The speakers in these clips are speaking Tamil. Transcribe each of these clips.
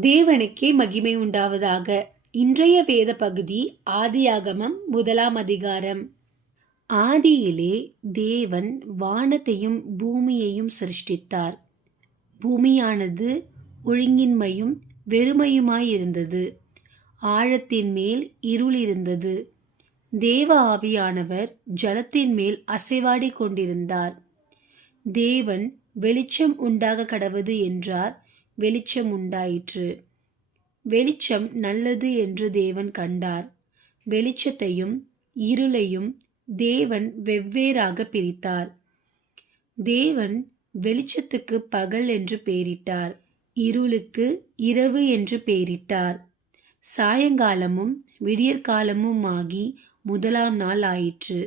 தேவனுக்கே மகிமை உண்டாவதாக. இன்றைய வேத பகுதி ஆதியாகமம் முதலாம் அதிகாரம். ஆதியிலே தேவன் வானத்தையும் பூமியையும் சிருஷ்டித்தார். பூமியானது ஒழுங்கின்மையும் வெறுமையுமாயிருந்தது. ஆழத்தின் மேல் இருள் இருந்தது தேவ ஆவியானவர் ஜலத்தின் மேல் அசைவாடிக் கொண்டிருந்தார். தேவன் வெளிச்சம் உண்டாக கடவது என்றார். வெளிச்சம் உண்டாயிற்று. வெளிச்சம் நல்லது என்று தேவன் கண்டார். வெளிச்சத்தையும் இருளையும் தேவன் வெவ்வேறாக பிரித்தார். தேவன் வெளிச்சத்துக்கு பகல் என்று பெயரிட்டார் இருளுக்கு இரவு என்று பெயரிட்டார் சாயங்காலமும் விடியற்காலமும் ஆகி முதலாம் நாள் ஆயிற்று.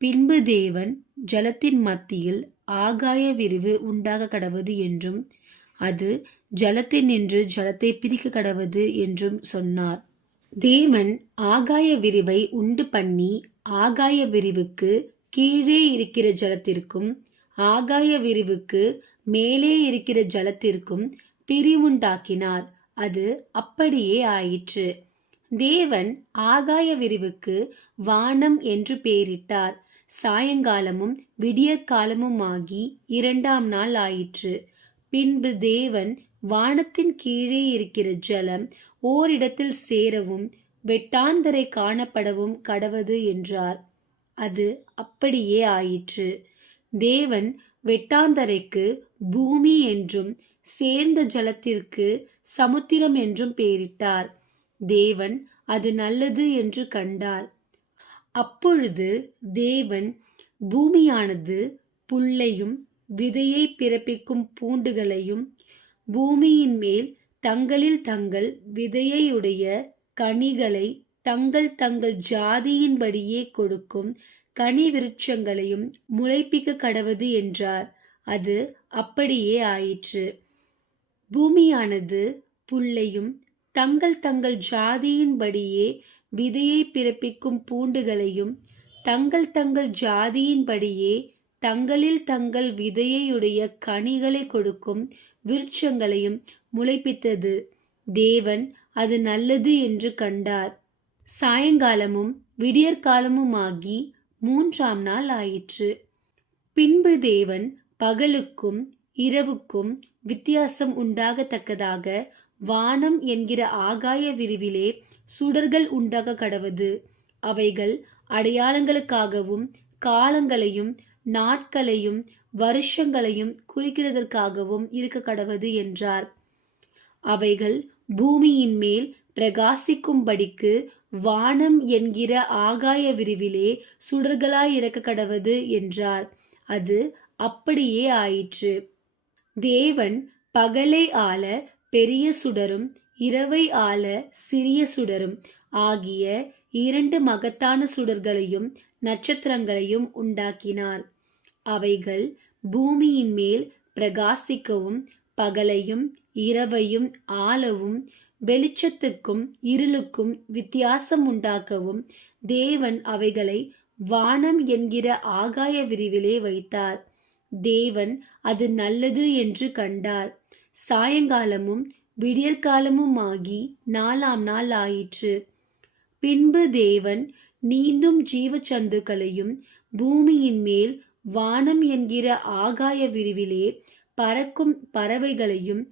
பின்பு தேவன் ஜலத்தின் மத்தியில் ஆகாய விரிவு உண்டாக கடவது என்றும் அது ஜலத்தின் நின்று ஜலத்தை பிரிக்க கடவது என்றும் சொன்னார். தேவன் ஆகாய விரிவை உண்டு பண்ணி ஆகாய விரிவுக்கு கீழே இருக்கிற ஜலத்திற்கும் ஆகாய விரிவுக்கு மேலே இருக்கிற ஜலத்திற்கும் பிரிவுண்டாக்கினார் அது அப்படியே ஆயிற்று. தேவன் ஆகாய விரிவுக்கு வானம் என்று பெயரிட்டார். சாயங்காலமும் விடியற்காலமுமாகி இரண்டாம் நாள் ஆயிற்று. பின்பு தேவன் வானத்தின் கீழே இருக்கிற ஜலம் ஓரிடத்தில் சேரவும் வெட்டாந்தரை காணப்படவும் கடவது என்றார். அது அப்படியே ஆயிற்று. தேவன் வெட்டாந்தரைக்கு பூமி என்றும் சேர்ந்த ஜலத்திற்கு சமுத்திரம் என்றும் பெயரிட்டார். தேவன் அது நல்லது என்று கண்டார். அப்பொழுது தேவன் பூமியானது புல்லையும் விதையை பிறப்பிக்கும் பூண்டுகளையும் பூமியின் மேல் தங்களில் தங்கள் விதையுடைய கனிகளை தங்கள் தங்கள் ஜாதியின்படியே கொடுக்கும் கனி விருட்சங்களையும் முளைப்பிக்க கடவது என்றார். அது அப்படியே ஆயிற்று. பூமியானது புல்லையும் தங்கள் தங்கள் ஜாதியின்படியே விதையை பிறப்பிக்கும் பூண்டுகளையும் தங்கள் தங்கள் ஜாதியின்படியே தங்களில் தங்கள் விதையுடைய கனிகளை கொடுக்கும் விருட்சங்களையும் முளைப்பித்தது. தேவன் அது நல்லது என்று கண்டார். சாயங்காலமும் விடியற்காலமுமாகி மூன்றாம் நாள் ஆயிற்று. பின்பு தேவன் பகலுக்கும் இரவுக்கும் வித்தியாசம் உண்டாகத்தக்கதாக வானம் என்கிற ஆகாய விரிவிலே சுடர்கள் உண்டாக கடவது. அவைகள் அடையாளங்களுக்காகவும் காலங்களையும் நாட்களையும் வருஷங்களையும் குறிக்கிறதற்காகவும் இருக்க கடவது என்றார். அவைகள் பூமியின் மேல் பிரகாசிக்கும்படிக்கு வானம் என்கிற ஆகாய விரிவிலே சுடர்களாய் இறக்க கடவது என்றார். அது அப்படியே ஆயிற்று. தேவன் பகலை ஆள பெரிய சுடரும் இரவை ஆள சிறிய சுடரும் ஆகிய இரண்டு மகத்தான சுடர்களையும் நட்சத்திரங்களையும் உண்டாக்கினார். அவைகள் பூமியின் மேல் பிரகாசிக்கவும் பகலையும் இரவையும் ஆளவும் வெளிச்சத்துக்கும் இருளுக்கும் வித்தியாசம் உண்டாக்கவும் தேவன் அவைகளை வானம் என்கிற ஆகாய விரிவிலே வைத்தார். தேவன் அது நல்லது என்று கண்டார். சாயங்காலமும் விடியற்காலமுமாகி நாலாம் நாள் ஆயிற்று. பின்பு தேவன் நீந்தும் ஜீவச்சந்துக்களையும் பூமியின் மேல் வானம் என்கிற ஆகாய விரிவிலே பறக்கும் பறவைகளையும்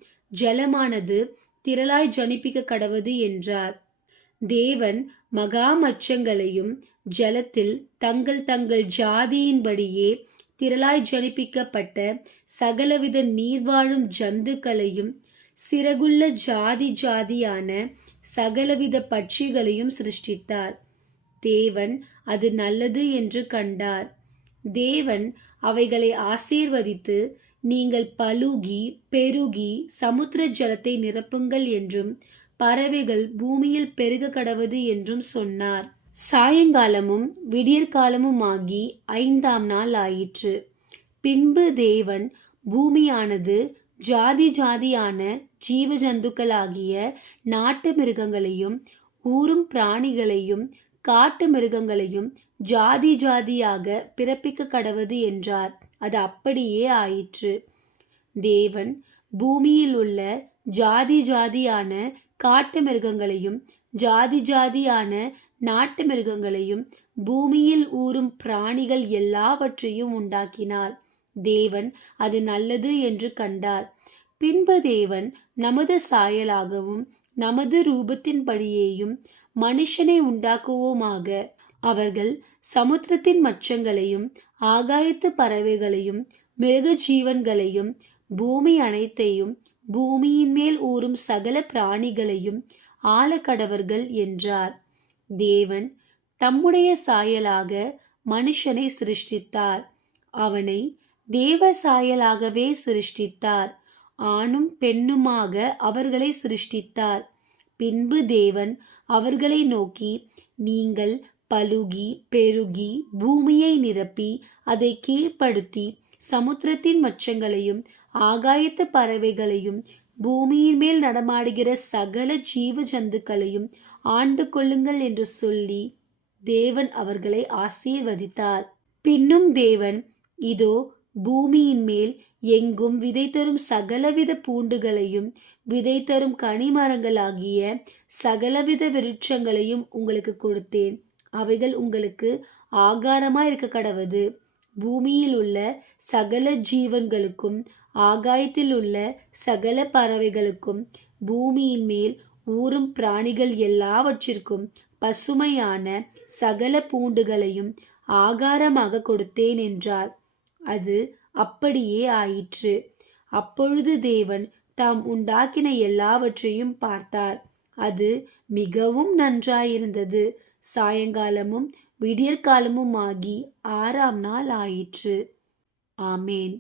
ஜலமானது திரளாய் ஜனிப்பிக்க கடவது என்றார். தேவன் மகா மச்சங்களையும் ஜலத்தில் தங்கள் தங்கள் ஜாதியின்படியே திரளாய் ஜனிப்பிக்கப்பட்ட சகலவித நீர்வாழும் ஜந்துக்களையும் சிறகுள்ள ஜாதி ஜாதியான சகலவித பட்சிகளையும் சிருஷ்டித்தார். தேவன் அது நல்லது என்று கண்டார். தேவன் அவைகளை ஆசீர்வதித்து நீங்கள் பலுகி பெருகி சமுத்திர ஜலத்தை நிரப்புங்கள் என்றும் பறவைகள் பூமியில் பெருக கடவது என்றும் சொன்னார். சாயங்காலமும் விடியற்காலமுமாகி ஐந்தாம் நாள் ஆயிற்று. பின்பு தேவன் பூமியானது ஜாதி ஜாதியான ஜீவ ஜந்துக்களாகிய நாட்டு மிருகங்களையும் ஊரும் பிராணிகளையும் காட்டு மிருகங்களையும் ஜாதி ஜாதியாக பிறப்பிக்க கடவது என்றார். அது அப்படியே ஆயிற்று. தேவன் பூமியில் உள்ள ஜாதி ஜாதியான காட்டு மிருகங்களையும் ஜாதி ஜாதியான நாட்டு மிருகங்களையும் பூமியில் ஊறும் பிராணிகள் எல்லாவற்றையும் உண்டாக்கினார். தேவன் அது நல்லது என்று கண்டார். பின்பு தேவன் நமது சாயலாகவும் நமது ரூபத்தின்படியேயும் மனுஷனை உண்டாக்குவோமாக. அவர்கள் சமுத்திரத்தின் மச்சங்களையும் ஆகாயத்து பறவைகளையும் மிருக ஜீவன்களையும் பூமி அனைத்தையும் பூமியின் மேல் ஊறும் சகல பிராணிகளையும் ஆழக்கடவர்கள் என்றார். தேவன் தம்முடைய சாயலாக மனுஷனை சிருஷ்டித்தார். அவனை தேவ சாயலாகவே சிருஷ்டித்தார். ஆணும் பெண்ணுமாக அவர்களை சிருஷ்டித்தார். பின்பு தேவன் அவர்களை நோக்கி நீங்கள் பலுகி பெருகி பூமியை நிரப்பி அதை கீழ்ப்படுத்தி சமுத்திரத்தின் மச்சங்களையும் ஆகாயத்து பறவைகளையும் பூமியின் மேல் நடமாடுகிற சகல ஜீவ ஜந்துக்களையும் ஆண்டு கொள்ளுங்கள் என்று சொல்லி தேவன் அவர்களை ஆசீர்வதித்தார். பின்னும் தேவன் இதோ பூமியின் மேல் எங்கும் விதை தரும் சகலவித பூண்டுகளையும் விதை தரும் கனிமரங்களாகிய சகலவித விருட்சங்களையும் உங்களுக்கு கொடுத்தேன். அவைகள் உங்களுக்கு ஆகாரமாய் இருக்க கடவது. பூமியில் உள்ள சகல ஜீவன்களுக்கும் ஆகாயத்தில் உள்ள சகல பறவைகளுக்கும் பூமியின் மேல் ஊறும் பிராணிகள் எல்லாவற்றிற்கும் பசுமையான சகல பூண்டுகளையும் ஆகாரமாக கொடுத்தேன் என்றார். அது அப்படியே ஆயிற்று. அப்பொழுது தேவன் தாம் உண்டாக்கின எல்லாவற்றையும் பார்த்தார். அது மிகவும் நன்றாயிருந்தது. சாயங்காலமும் விடியற்காலமும் ஆகி ஆறாம் நாள் ஆயிற்று. ஆமேன்.